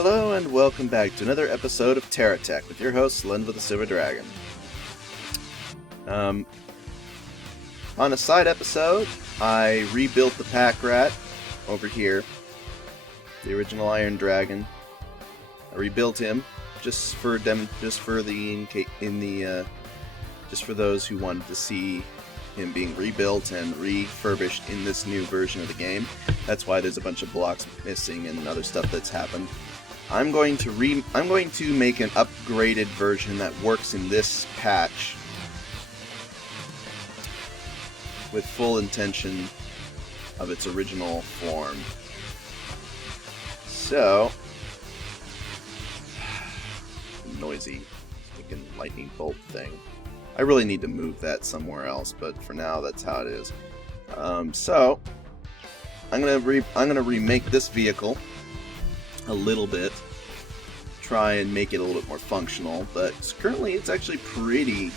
Hello and welcome back to another episode of TerraTech with your host, Len with the Silver Dragon. On a side episode, I rebuilt the pack rat over here, the original Iron Dragon. I rebuilt him just for those who wanted to see him being rebuilt and refurbished in this new version of the game. That's why there's a bunch of blocks missing and other stuff that's happened. I'm going to make an upgraded version that works in this patch with full intention of its original form. So, noisy freaking lightning bolt thing. I really need to move that somewhere else, but for now that's how it is. So I'm gonna remake this vehicle a little bit, try and make it a little bit more functional, but currently it's actually pretty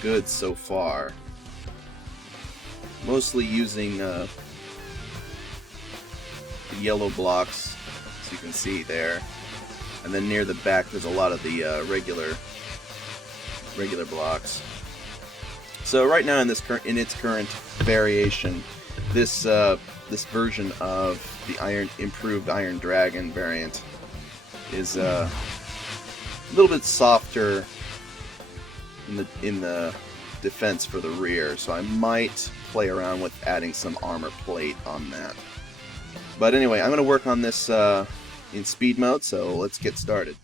good so far. Mostly using the yellow blocks, as you can see there, and then near the back there's a lot of the regular blocks. So right now in its current variation, this version of the improved Iron Dragon variant is a little bit softer in the defense for the rear, so I might play around with adding some armor plate on that. But anyway, I'm going to work on this in speed mode, so let's get started.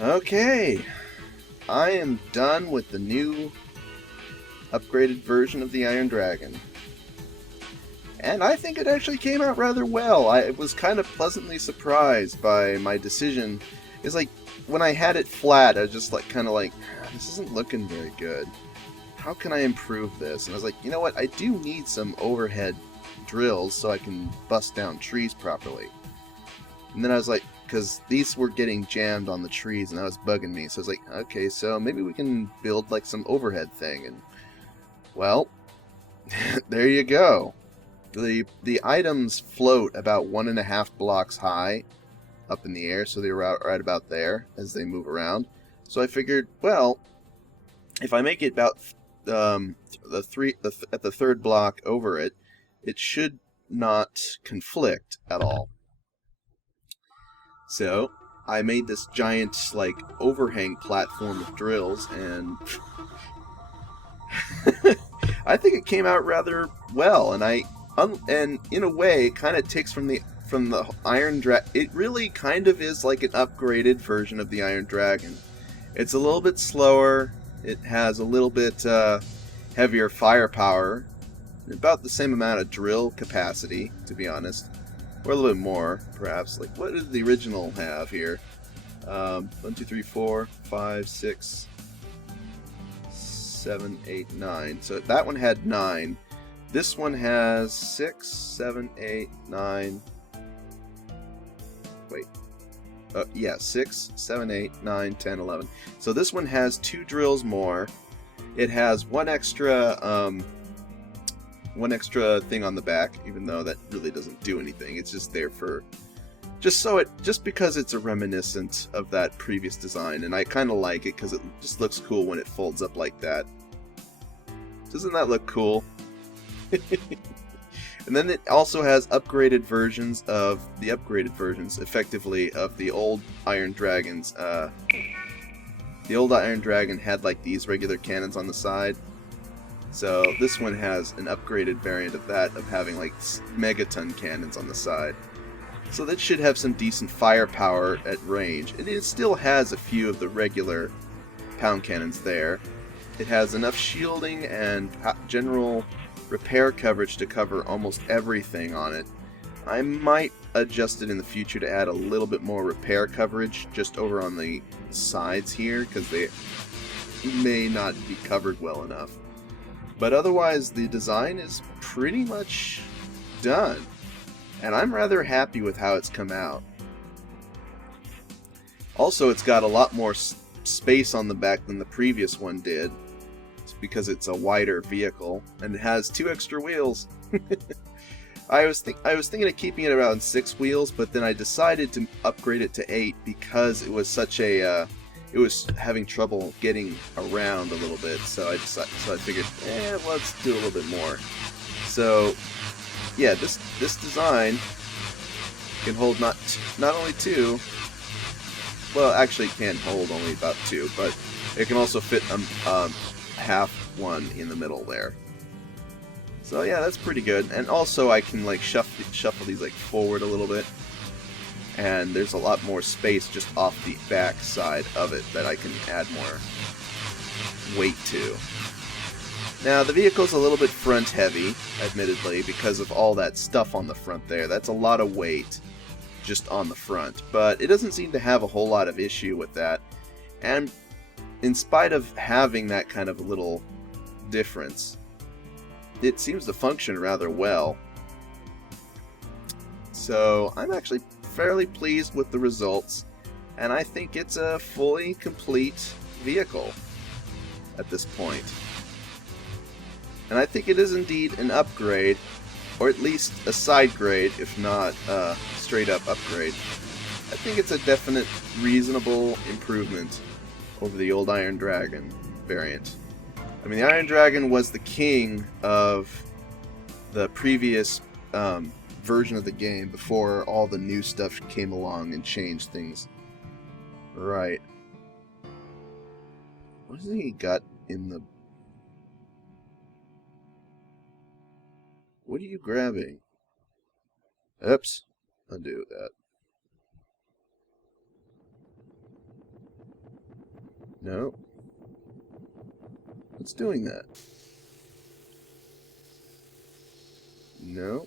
Okay, I am done with the new upgraded version of the Iron Dragon. And I think it actually came out rather well. I was kind of pleasantly surprised by my decision. It's like, when I had it flat, I was just like, kind of like, this isn't looking very good. How can I improve this? And I was like, you know what, I do need some overhead drills so I can bust down trees properly. And then I was like, because these were getting jammed on the trees and that was bugging me. So I was like, okay, so maybe we can build like some overhead thing. And, well, there you go. The items float about 1.5 blocks high up in the air, so they're right about there as they move around. So I figured, well, if I make it about at the third block over it, it should not conflict at all. So I made this giant like overhang platform of drills, and I think it came out rather well. And in a way, it kind of takes from the Iron Dragon. It really kind of is like an upgraded version of the Iron Dragon. It's a little bit slower. It has a little bit heavier firepower, about the same amount of drill capacity, to be honest, or a little bit more, perhaps. Like, what did the original have here? 1, 2, 3, 4, 5, 6, 7, 8, 9. So that one had 9. This one has 6, 7, 8, 9. Wait. Yeah, 6, 7, 8, 9, 10, 11. So this one has 2 drills more. It has one extra thing on the back, even though that really doesn't do anything. It's just there for just because it's a reminiscent of that previous design, and I kind of like it because it just looks cool when it folds up like that. Doesn't that look cool? And then it also has upgraded versions, effectively, of the old Iron Dragons. The old Iron Dragon had like these regular cannons on the side. So this one has an upgraded variant of that, of having like megaton cannons on the side. So that should have some decent firepower at range. And it still has a few of the regular pound cannons there. It has enough shielding and general repair coverage to cover almost everything on it. I might adjust it in the future to add a little bit more repair coverage just over on the sides here, because they may not be covered well enough. But otherwise, the design is pretty much done, and I'm rather happy with how it's come out. Also, it's got a lot more space on the back than the previous one did. It's because it's a wider vehicle, and it has 2 extra wheels. I was thinking of keeping it around 6 wheels, but then I decided to upgrade it to 8 because it was such a it was having trouble getting around a little bit. So I figured, let's do a little bit more. So yeah, this design can hold not only 2. Well, actually, it can hold only about 2, but it can also fit half one in the middle there. So yeah, that's pretty good. And also I can like shuffle these like forward a little bit, and there's a lot more space just off the back side of it that I can add more weight to. Now the vehicle's a little bit front heavy, admittedly, because of all that stuff on the front there. That's a lot of weight just on the front, but it doesn't seem to have a whole lot of issue with that. And in spite of having that kind of a little difference, it seems to function rather well. So I'm actually fairly pleased with the results, and I think it's a fully complete vehicle at this point. And I think it is indeed an upgrade, or at least a side grade, if not a straight up upgrade. I think it's a definite reasonable improvement over the old Iron Dragon variant. I mean, the Iron Dragon was the king of the previous version of the game before all the new stuff came along and changed things. Right. What has he got in the... What are you grabbing? Oops. Undo that. No. What's doing that? No.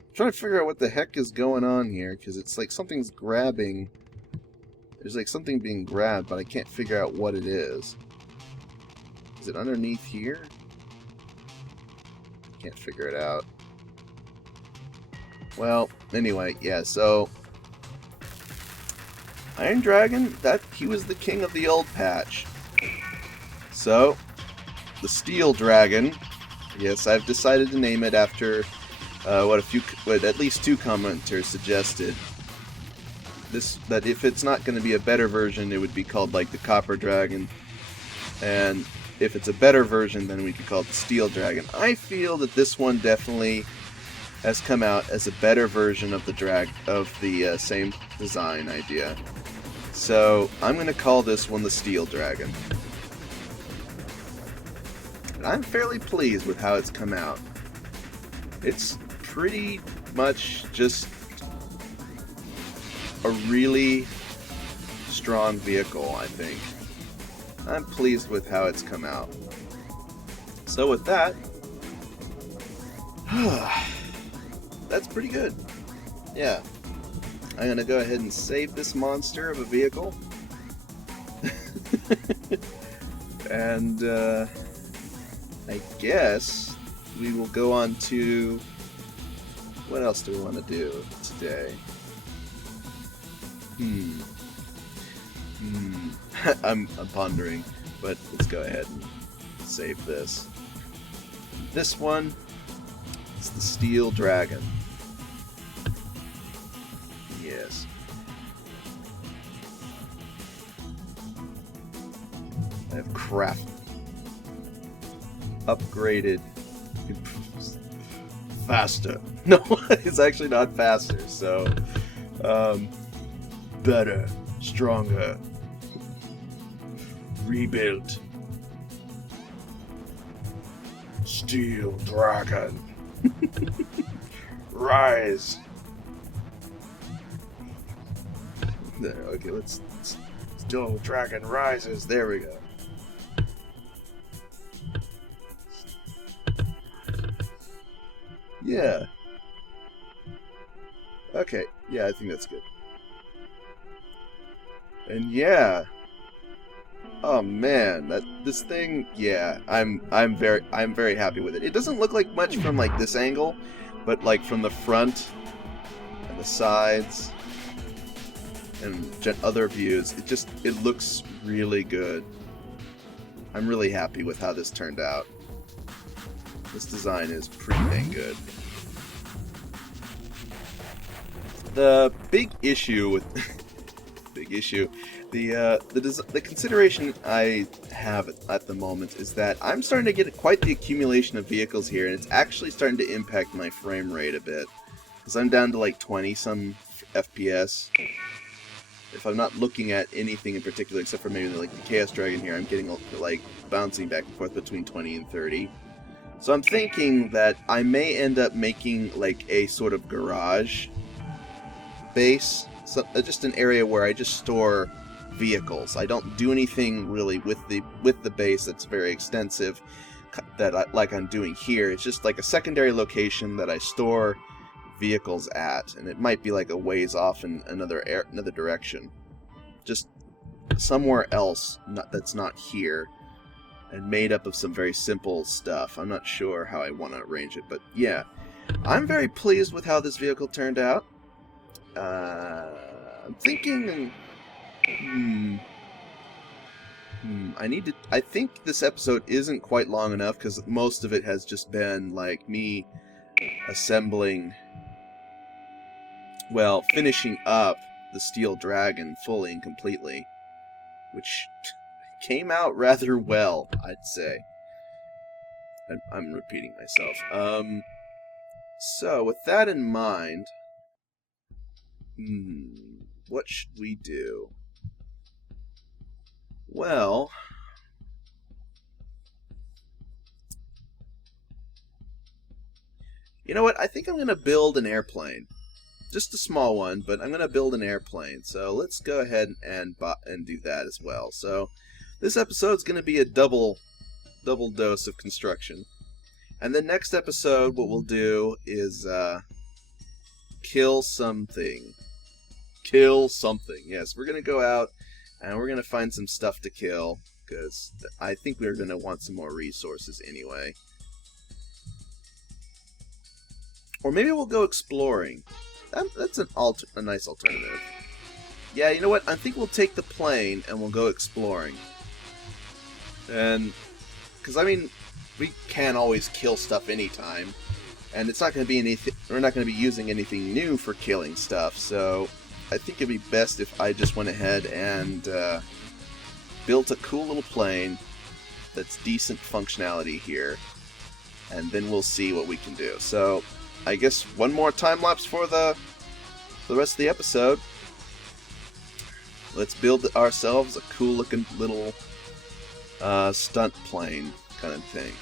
I'm trying to figure out what the heck is going on here, because it's like something's grabbing. There's like something being grabbed, but I can't figure out what it is. Is it underneath here? Can't figure it out. Well, anyway, yeah, so Iron Dragon, he was the king of the old patch. So, the Steel Dragon, yes, I've decided to name it after what at least 2 commenters suggested. That if it's not going to be a better version, it would be called like the Copper Dragon, and if it's a better version, then we could call it the Steel Dragon. I feel that this one definitely has come out as a better version of the same design idea. So I'm going to call this one the Steel Dragon. And I'm fairly pleased with how it's come out. It's pretty much just a really strong vehicle, I think. I'm pleased with how it's come out. So with that, that's pretty good. Yeah. I'm going to go ahead and save this monster of a vehicle. And I guess we will go on to... What else do we want to do today? I'm pondering, but let's go ahead and save this. This one is the Steel Dragon. Yes. I have upgraded faster. No, it's actually not faster, so better, stronger, rebuilt. Steel Dragon. Rise. There, okay, let's Steel Dragon rises. There we go. Yeah. Okay, yeah, I think that's good. And yeah. Oh man, this thing, yeah, I'm very happy with it. It doesn't look like much from like this angle, but like from the front and the sides and other views, it looks really good. I'm really happy with how this turned out. This design is pretty dang good. The big issue with the consideration I have at the moment is that I'm starting to get quite the accumulation of vehicles here, and it's actually starting to impact my frame rate a bit, because I'm down to like 20 some FPS. If I'm not looking at anything in particular, except for maybe like the Chaos Dragon here, I'm getting like bouncing back and forth between 20 and 30. So I'm thinking that I may end up making like a sort of garage base, so, just an area where I just store vehicles. I don't do anything really with the base that's very extensive, like I'm doing here. It's just like a secondary location that I store vehicles at, and it might be like a ways off in another direction, just somewhere else that's not here, and made up of some very simple stuff. I'm not sure how I want to arrange it, but yeah, I'm very pleased with how this vehicle turned out. I'm thinking, I think this episode isn't quite long enough, because most of it has just been like me assembling, well, finishing up the Steel Dragon fully and completely, which came out rather well, I'd say. I'm repeating myself. So with that in mind, what should we do? Well, you know what? I think I'm going to build an airplane. just a small one, but I'm going to build an airplane. So let's go ahead and do that as well. So this episode is going to be a double dose of construction. And then next episode, what we'll do is kill something. Kill something. Yes, we're going to go out and we're going to find some stuff to kill, because I think we're going to want some more resources anyway. Or maybe we'll go exploring. That's a nice alternative. Yeah, you know what? I think we'll take the plane and we'll go exploring. And because I mean, we can always kill stuff anytime, and it's not going to be anything. We're not going to be using anything new for killing stuff. So I think it'd be best if I just went ahead and built a cool little plane that's decent functionality here, and then we'll see what we can do. So I guess one more time lapse for the rest of the episode. Let's build ourselves a cool looking little stunt plane kind of thing.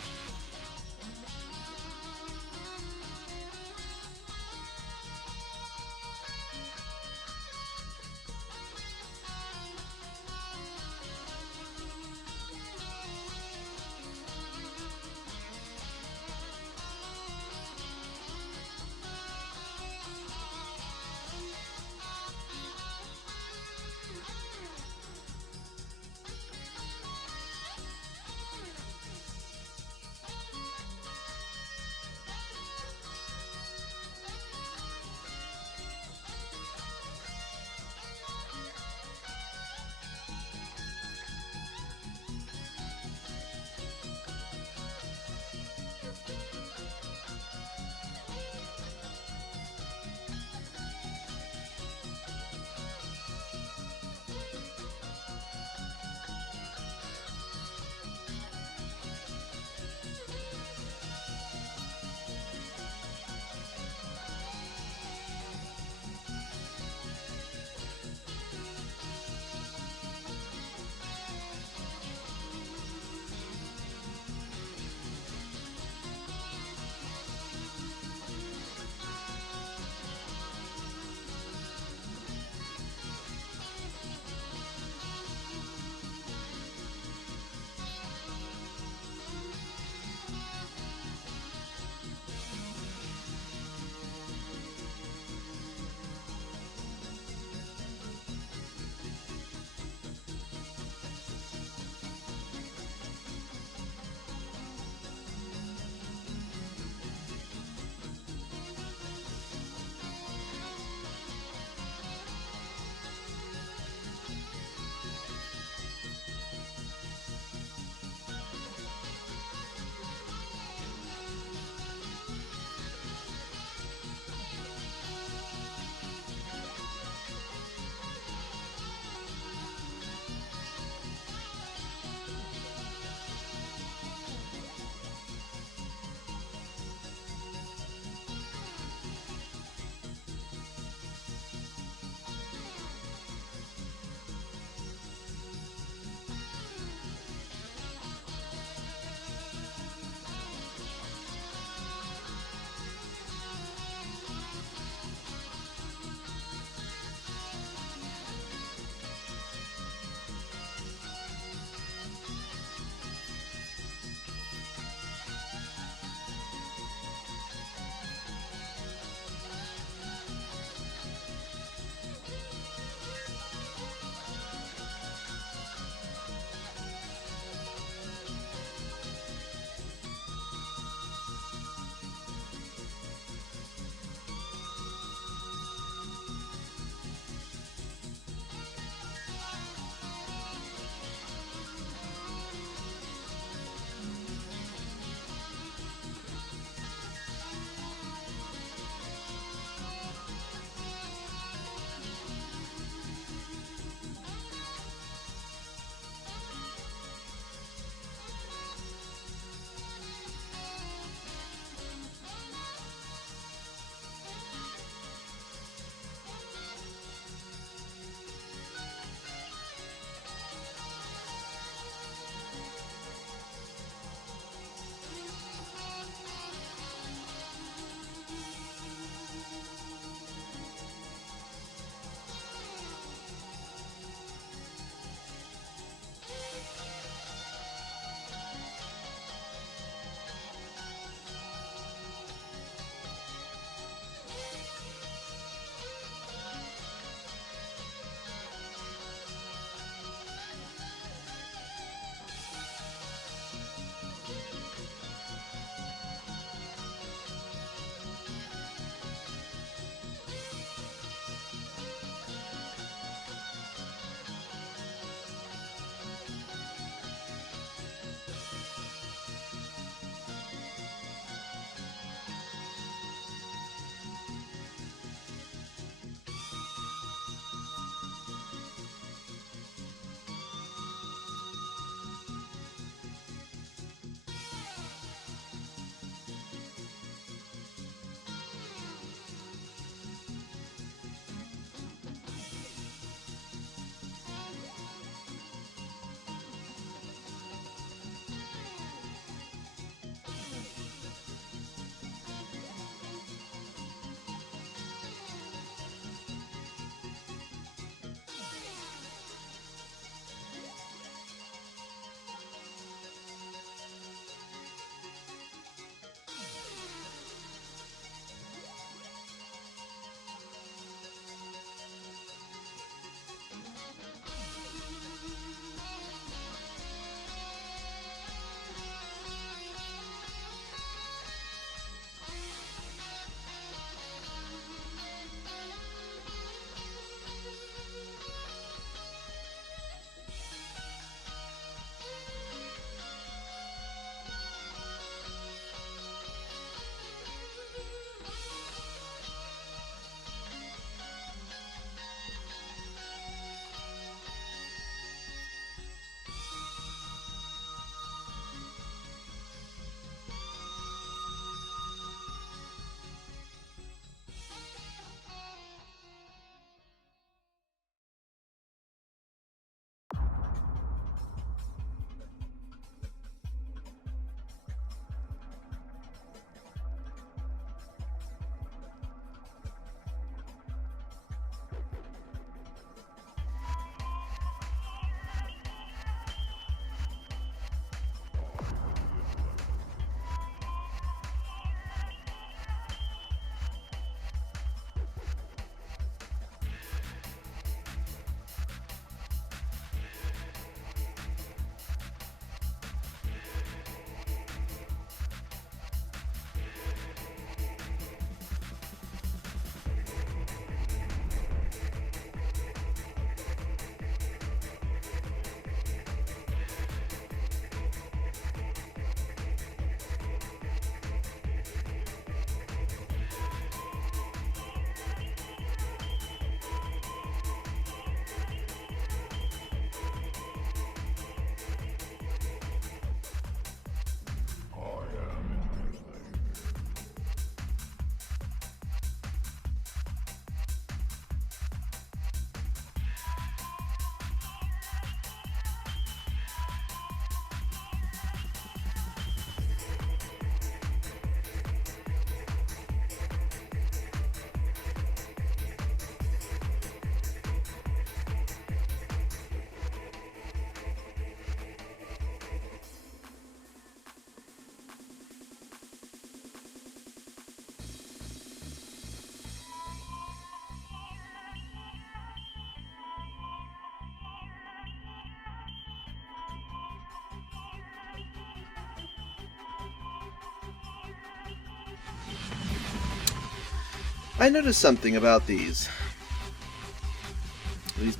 I noticed something about these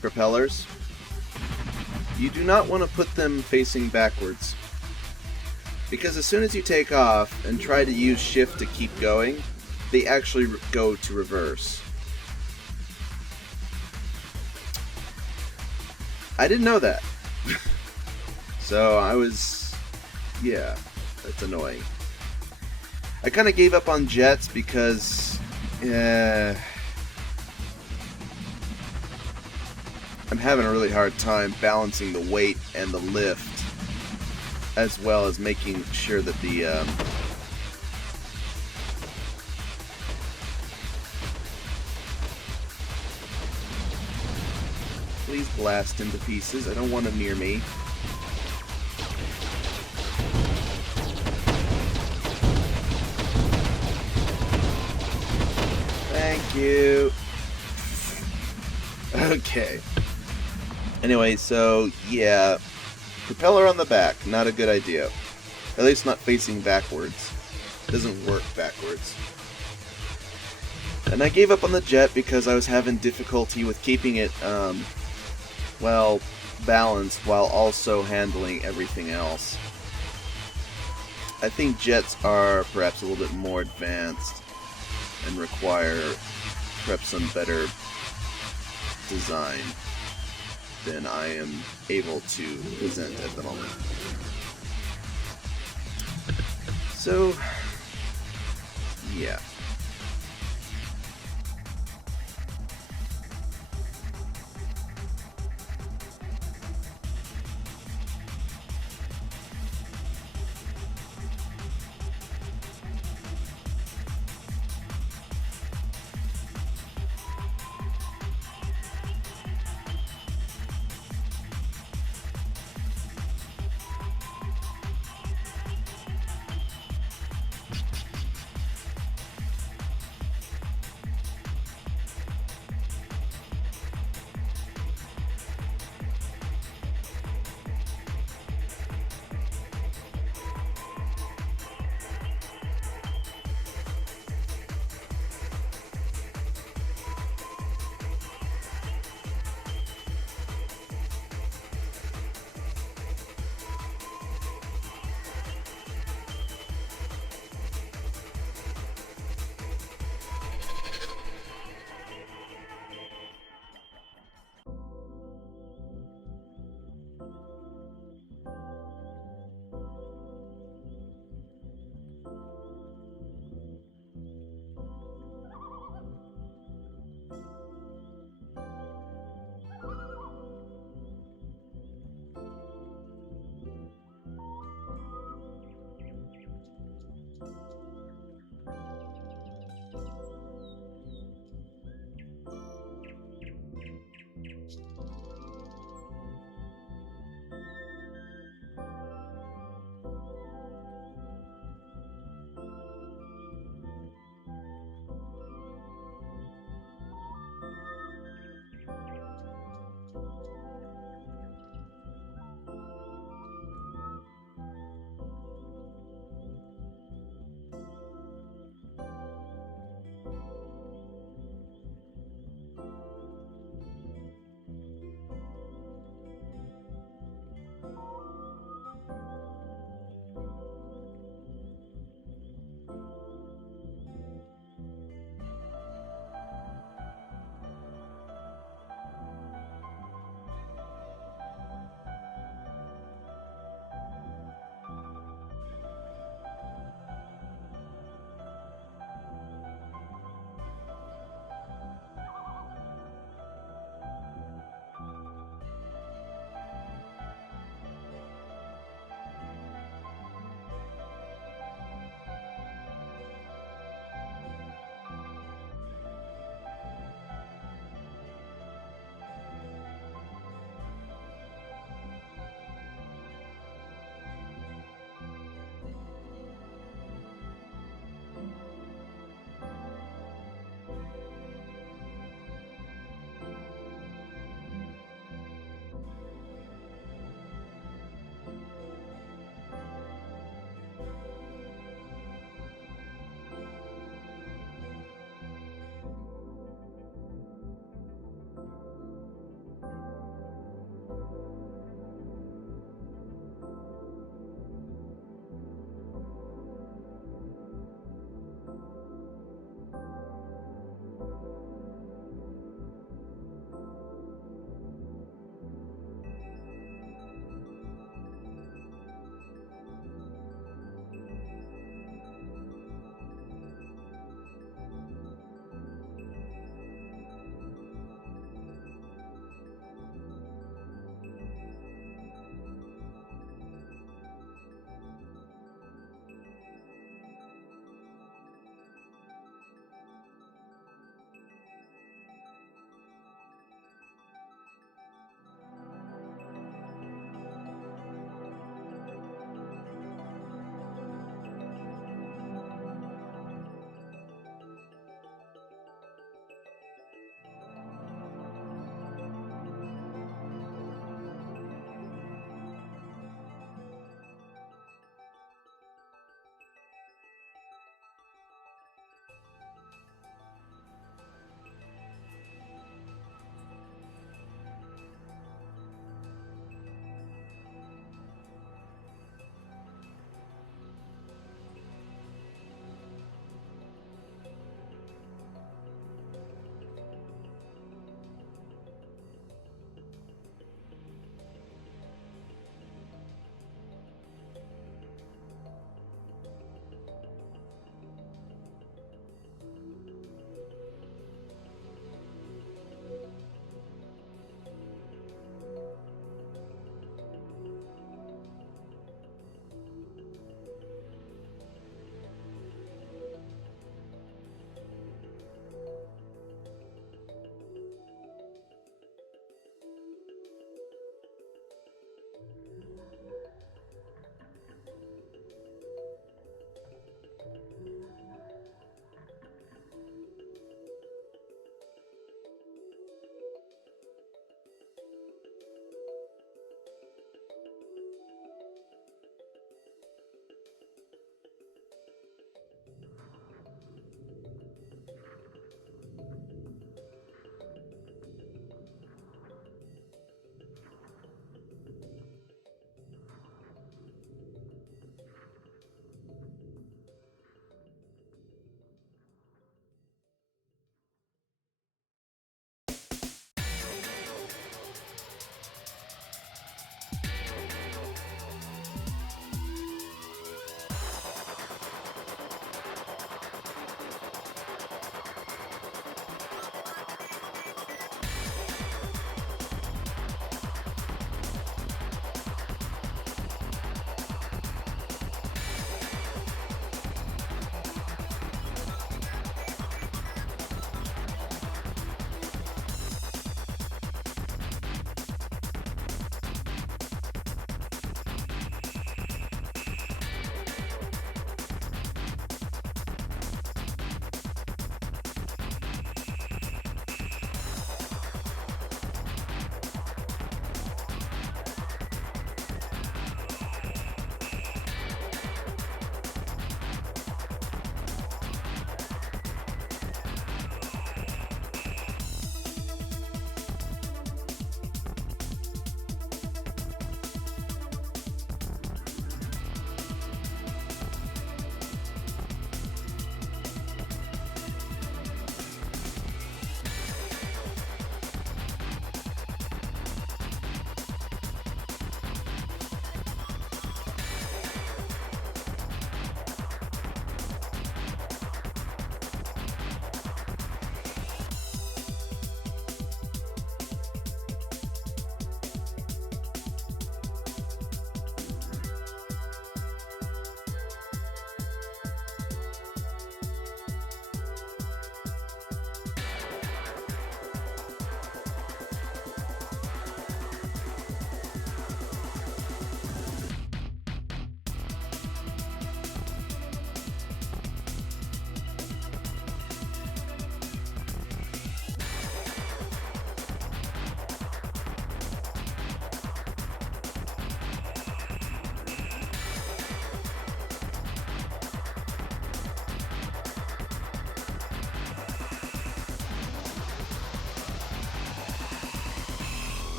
propellers. You do not want to put them facing backwards, because as soon as you take off and try to use shift to keep going, they actually go to reverse. I didn't know that. So I was... yeah, that's annoying. I kind of gave up on jets because... I'm having a really hard time balancing the weight and the lift, as well as making sure that the please blast into pieces. I don't want them near me. Thank you. Okay. Anyway, so yeah, propeller on the back, not a good idea. At least not facing backwards. Doesn't work backwards. And I gave up on the jet because I was having difficulty with keeping it, well, balanced while also handling everything else. I think jets are perhaps a little bit more advanced and require perhaps some better design than I am able to present at the moment. So, yeah.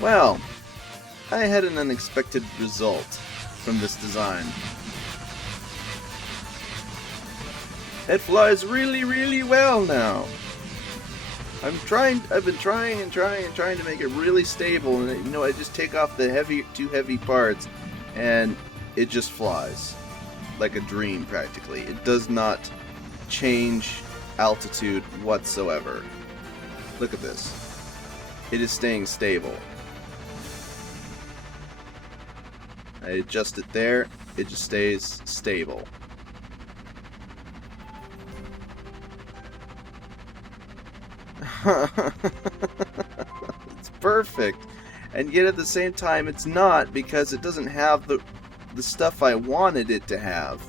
Well, I had an unexpected result from this design. It flies really, really well now. I've been trying to make it really stable, and you know, I just take off the two heavy parts, and it just flies. Like a dream, practically. It does not change altitude whatsoever. Look at this. It is staying stable. I adjust it there, it just stays stable. It's perfect. And yet at the same time it's not, because it doesn't have the stuff I wanted it to have.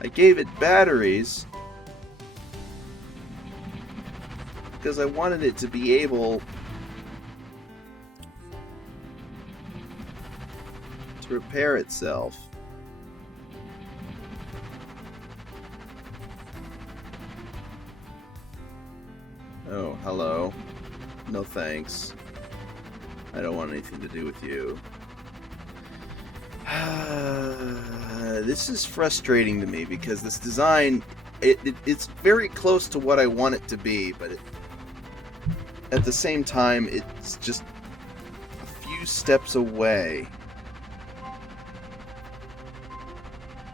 I gave it batteries because I wanted it to be able to repair itself. Oh, hello. No thanks. I don't want anything to do with you. This is frustrating to me because this design, it's very close to what I want it to be, but at the same time, it's just a few steps away.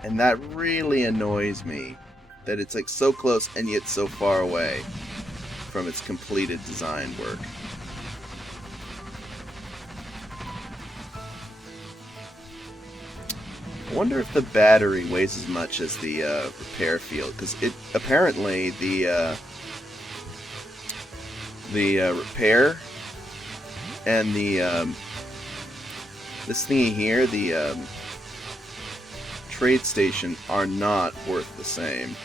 And that really annoys me, that it's like so close and yet so far away from its completed design work. I wonder if the battery weighs as much as the repair field, because it apparently the repair and the this thingy here, the trade station, are not worth the same.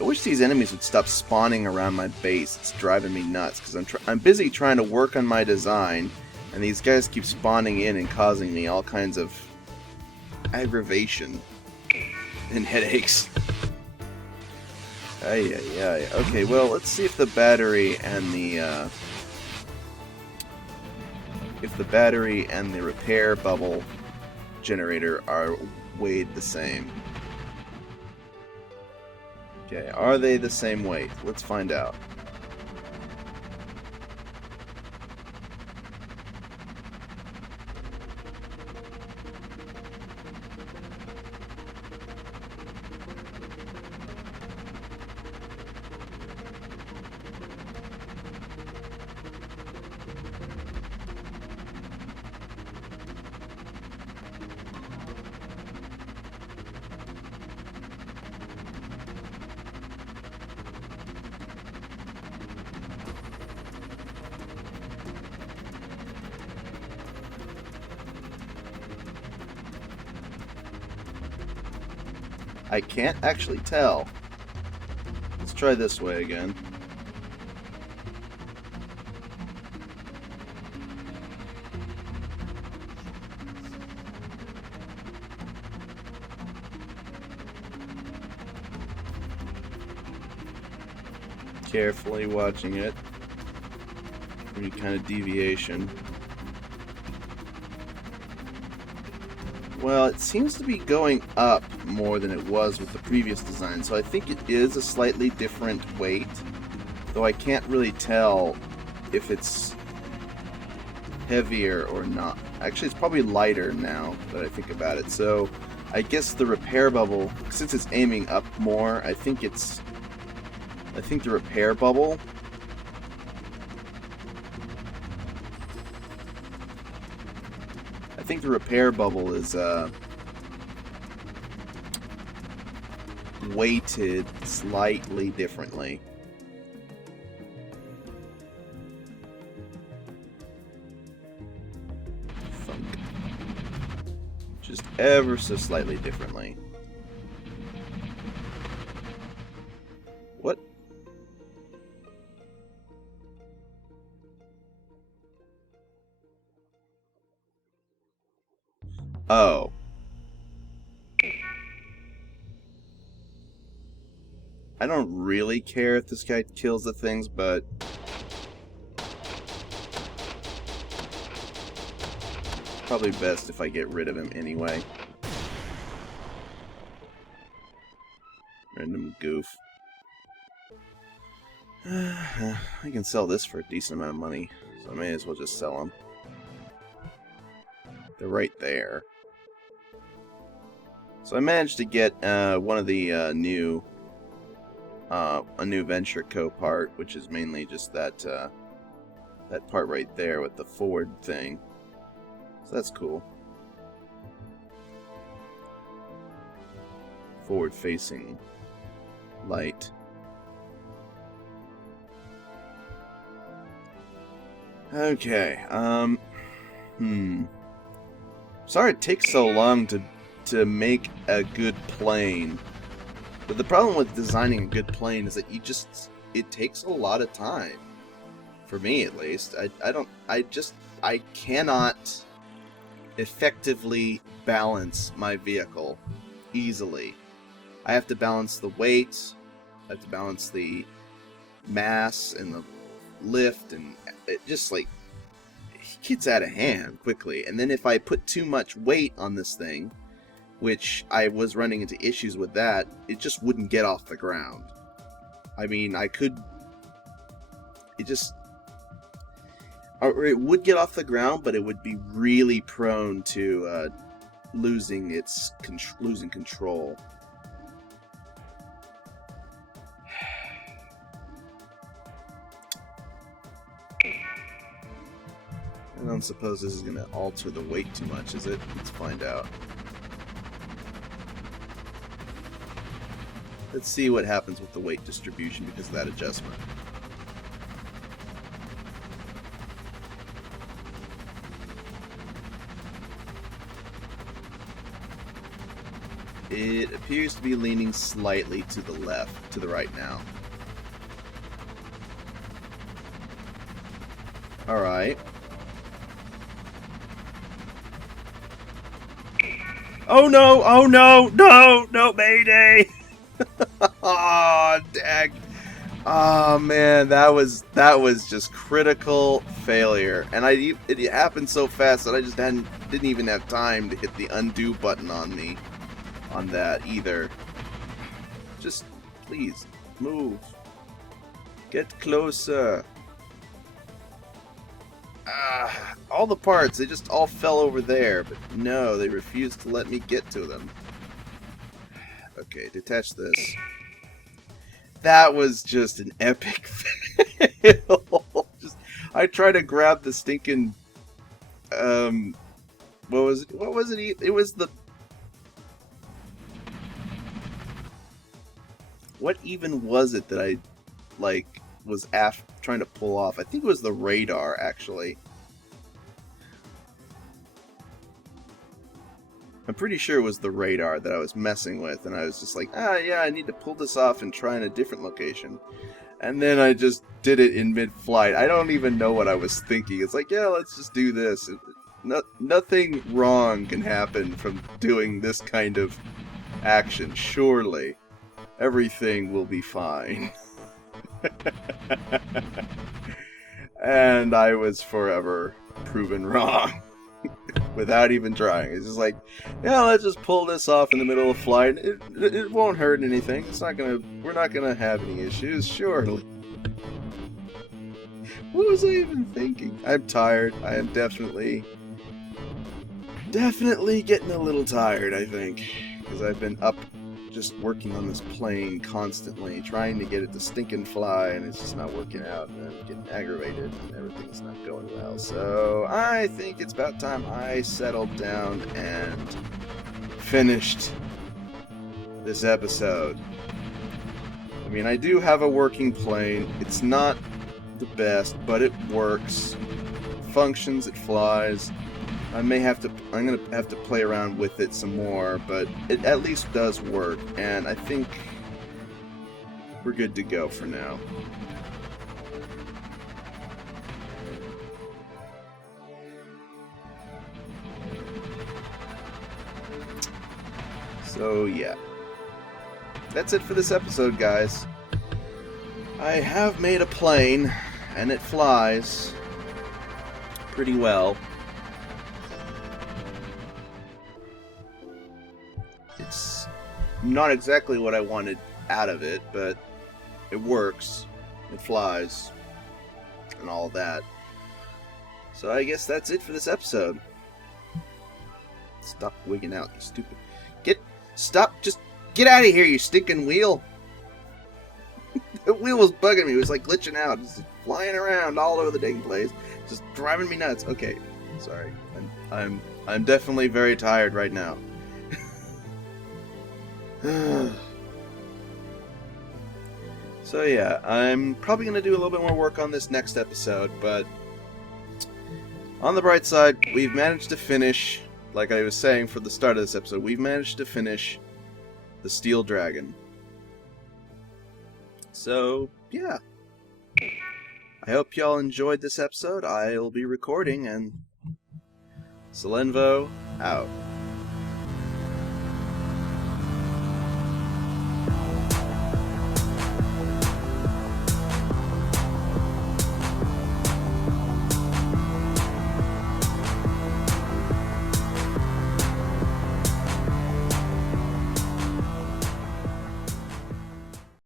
I wish these enemies would stop spawning around my base. It's driving me nuts because I'm busy trying to work on my design, and these guys keep spawning in and causing me all kinds of aggravation and headaches. Ay, ay, ay. Okay, well, let's see if the battery and the repair bubble generator are weighed the same. Okay, are they the same weight? Let's find out. I can't actually tell. Let's try this way again. Carefully watching it. Any kind of deviation. Well, it seems to be going up more than it was with the previous design, so I think it is a slightly different weight, though I can't really tell if it's heavier or not. Actually, it's probably lighter now that I think about it, so I guess the repair bubble, since it's aiming up more, I think the repair bubble is weighted slightly differently. Just ever so slightly differently. What? Oh. I don't really care if this guy kills the things, but probably best if I get rid of him anyway. Random goof. I can sell this for a decent amount of money, so I may as well just sell them. They're right there. So I managed to get one of the a new Venture Co part, which is mainly just that that part right there with the forward thing. So that's cool. Forward-facing light. Okay. Sorry it takes so long to make a good plane. But the problem with designing a good plane is that it takes a lot of time. For me, at least. I cannot effectively balance my vehicle easily. I have to balance the weight, I have to balance the mass and the lift, and it just like it gets out of hand quickly. And then if I put too much weight on this thing, which I was running into issues with that, it just wouldn't get off the ground. I mean, it would get off the ground, but it would be really prone to losing control. I don't suppose this is going to alter the weight too much, is it? Let's find out. Let's see what happens with the weight distribution because of that adjustment. It appears to be leaning slightly to the left, to the right now. Alright. Oh no! Oh no! No! No, Mayday! Oh, dag. Oh man, that was just critical failure. And it happened so fast that I just didn't even have time to hit the undo button on that either. Just please move. Get closer. All the parts, they just all fell over there, but no, they refused to let me get to them. Okay, detach this. That was just an epic fail. I tried to grab the stinking what was it? It was the what even was it that I was trying to pull off? I think it was the radar, actually. I'm pretty sure it was the radar that I was messing with, and I was just like, yeah, I need to pull this off and try in a different location. And then I just did it in mid-flight. I don't even know what I was thinking. It's like, yeah, let's just do this. Nothing wrong can happen from doing this kind of action, surely. Everything will be fine. And I was forever proven wrong. Without even trying. It's just like, yeah, let's just pull this off in the middle of flight. It won't hurt anything. We're not gonna have any issues, surely. What was I even thinking? I'm tired. I am definitely getting a little tired, I think. Because I've been up just working on this plane constantly, trying to get it to stink and fly, and it's just not working out, and I'm getting aggravated, and everything's not going well. So I think it's about time I settled down and finished this episode. I mean, I do have a working plane. It's not the best, but it works. It functions, it flies. I'm gonna have to play around with it some more, but it at least does work, and I think we're good to go for now. So yeah, that's it for this episode, guys. I have made a plane, and it flies pretty well. It's not exactly what I wanted out of it, but it works. It flies, and all that. So I guess that's it for this episode. Stop wigging out, you stupid... Just get out of here, you stinking wheel! The wheel was bugging me. It was like glitching out, just flying around all over the dang place, just driving me nuts. Okay, sorry. I'm definitely very tired right now. So yeah, I'm probably gonna do a little bit more work on this next episode, but on the bright side, we've managed to finish, like I was saying for the start of this episode, we've managed to finish the Steel Dragon. So, yeah. I hope y'all enjoyed this episode. I'll be recording, and Selenvo out.